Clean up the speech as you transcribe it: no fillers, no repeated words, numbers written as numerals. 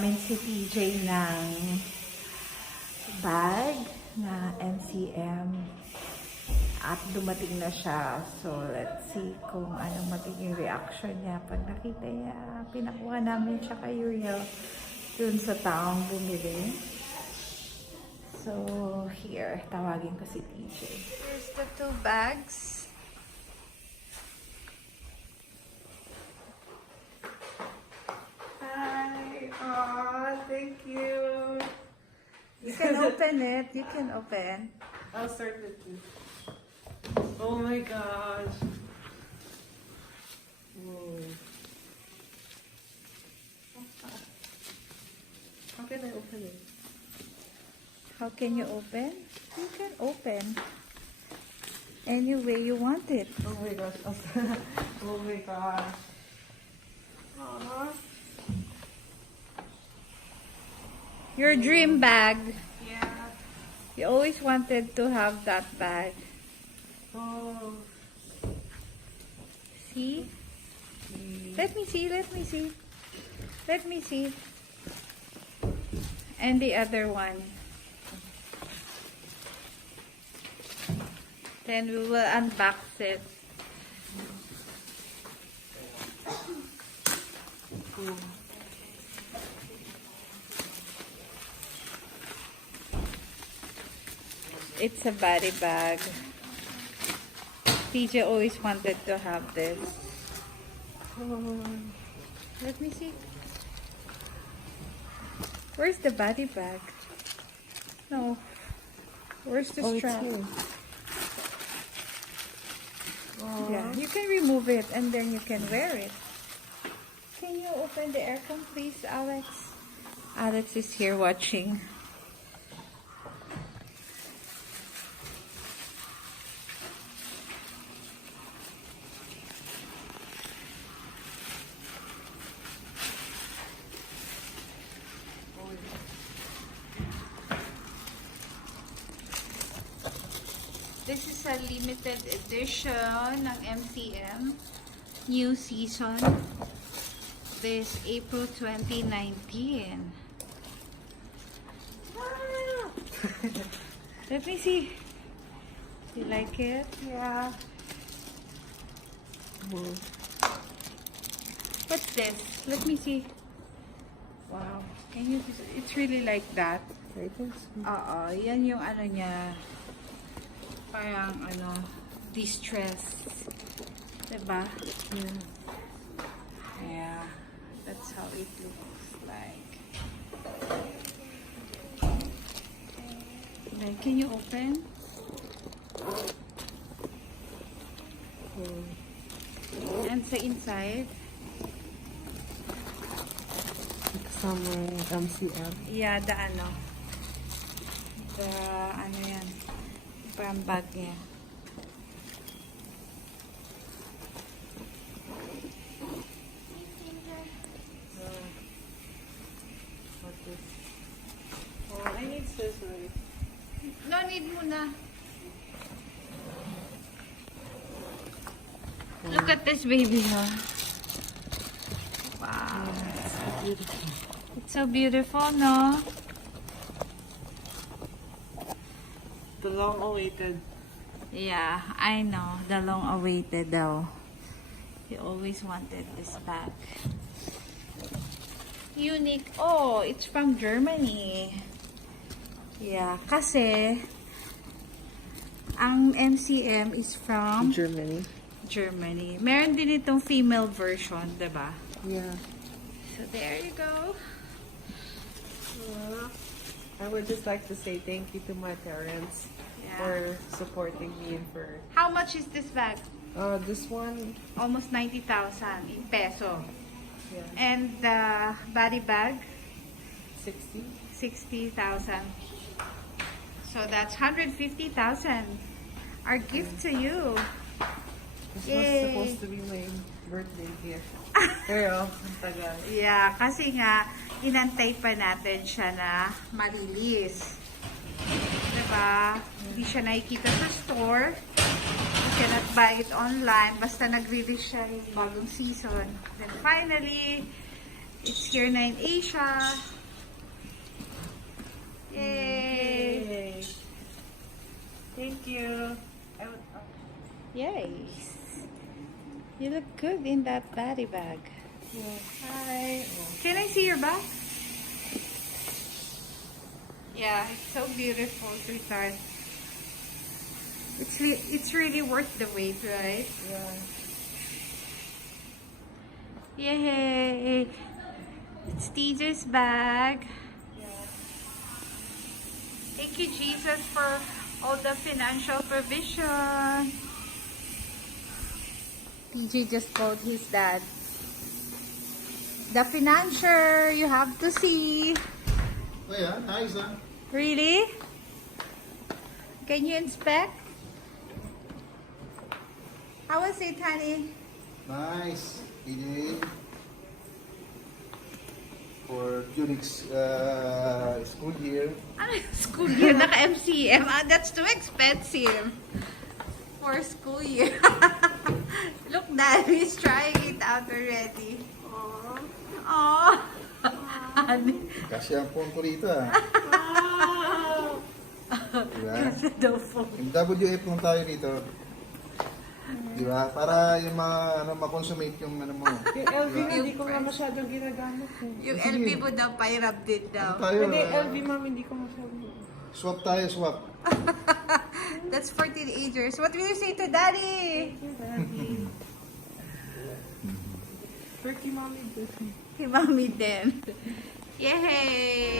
namin si TJ ng bag na MCM at dumating na siya. So, let's see kung anong magiging reaction niya pag nakita niya. Pinakuha namin siya kay Uriel dun sa taong bumili. So, here, tawagin ko si TJ. Here's the 2 bags. Thank you. You can open it. You can open. I'll start with you. Oh my gosh. Whoa. How can I open it? How can you open? You can open any way you want it. Oh my gosh. Oh my gosh. Aww. Your dream bag. Yeah. You always wanted to have that bag. Oh. See? Let me see. Let me see. Let me see. And the other one. Then we will unbox it. Cool. It's a body bag. TJ always wanted to have this. Oh. Let me see. Where's the body bag? No. Where's the strap? Yeah, you can remove it and then you can wear it. Can you open the aircon, please, Alex? Alex is here watching. This is a limited edition ng MCM. New season. This April 2019. Ah! Let me see. You like it? Yeah. Whoa. What's this? Let me see. Wow. Can you? It's really like that. Yan yung ano niya. Parang ano, distress. Diba? Yeah. Yeah. That's how it looks like. Then, can you open? Cool. And sa inside? Kasama yung MCM. Yeah, the ano. The ano yan. Parang bag niya. Oh, I need scissors. No need muna. Look at this baby, huh? Wow. It's so beautiful. It's so beautiful, no? The long-awaited. Yeah, I know. The long-awaited daw. He always wanted this bag. Unique. Oh, it's from Germany. Yeah, kasi ang MCM is from Germany. Germany. Meron din itong female version, diba? Yeah. So there you go. I would just like to say thank you to my parents for supporting me and for... How much is this bag? This one, Almost 90,000 in peso. yeah, And the body bag, 60. 60,000. So that's 150,000. Our gift to you. This Yay. was supposed to be my birthday gift. Pero, ang tagal. Yeah, kasi nga, inantay pa natin siya na malilis. Diba? Hindi siya nakikita sa store. You cannot buy it online. Basta nag-release siya yung bagong season. Then finally, It's here na in Asia. Yay! Thank you. Yay! You look good in that body bag. Yeah. Hi. Can I see your bag? Yeah, it's so beautiful, sweetheart. It's really worth the wait, right? Yeah. Yay! It's TJ's bag. Thank you, Jesus, for all the financial provision. TJ just told his dad, the financier, you have to see. Oh yeah, nice huh? Really? Can you inspect? How was it, honey? Nice. PJ. For Unix school year. Ano yung school year? Naka-MCM. Ah, that's too expensive. For school year. Look, Daddy's trying it out already. Aww. Honey. Kasi ang phone ko rito ah. Diba? Kasi daw phone. Yung WF nung tayo dito. Diba? Para yung ma-consummate yung ano mo. Yung LV hindi ko nga masyadong ginagamit. Yung LP mo daw, pairap din daw. Tayo, Hindi, LV ma'am, hindi ko masyadong. swap tayo, swap. That's for teenagers. What will you say to Daddy? For kay mommy din. Kay Mommy din. Yay!